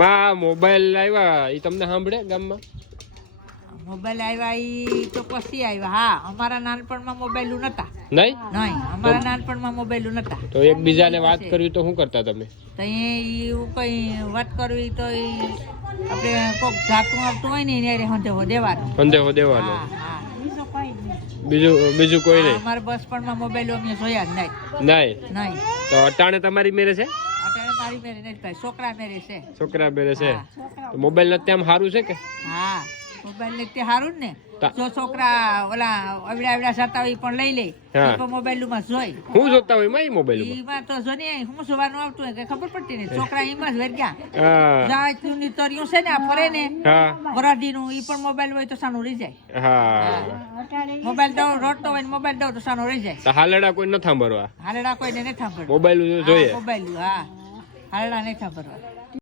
માં મોબાઈલ આવ્યા એ તમને સાંભળે ગામમાં? મોબાઈલ આવ્યા ઈ તો પછી આવ્યા. હા, અમારા નાનપણમાં મોબાઈલ નતા. નહીં નહીં, અમારા નાનપણમાં મોબાઈલ નતા. તો એકબીજાને વાત કરવી તો શું કરતા તમે? તો એવું કઈ વાત કરવી તો આપણે કોક જાતું આવતું હોય ને એને સંદેહો દેવાનો. સંદેહો દેવાનો. હા હા, બીજું કોઈ નહીં. અમારે બચપણમાં મોબાઈલ અમે જોયા જ નહીં. નહીં નહીં. તો અટાણે તમારી મેરે છે? અત્યારે મારી મેરે નથી ભાઈ, છોકરા મેરે છે. છોકરા મેરે છે. મોબાઈલ નથી આમ સારું છે કે? હા, મોબાઈલ ને તે સારું ને. તા- જો છોકરા ઓલા અવડા જતા હોય પણ લઈ લે. હા. એ પણ મોબાઈલ માં જોઈ. હું જોતા હોય માં મોબાઈલ એમાં તો જો ને હું જોવાનું આવતું હોય કે ખબર પડતી નહીં. છોકરા એમાં જ વેર ગયા. હા જાતનું ની તરિયું છે ને આ ફરે ને હા વરાડીનું ઈ પણ મોબાઈલ હોય તો સાનું રહી જાય. હા. મોબાઈલ દઉં રોડતો હોય ને મોબાઈલ દઉં તો સાનું રહી જાય. તો હાલડા કોઈ ન સાંભળવા, હાલડા કોઈને નહીં સાંભળવા. મોબાઈલ જોઈએ. મોબાઈલ હા, હાલડા નહીં સાંભળવા.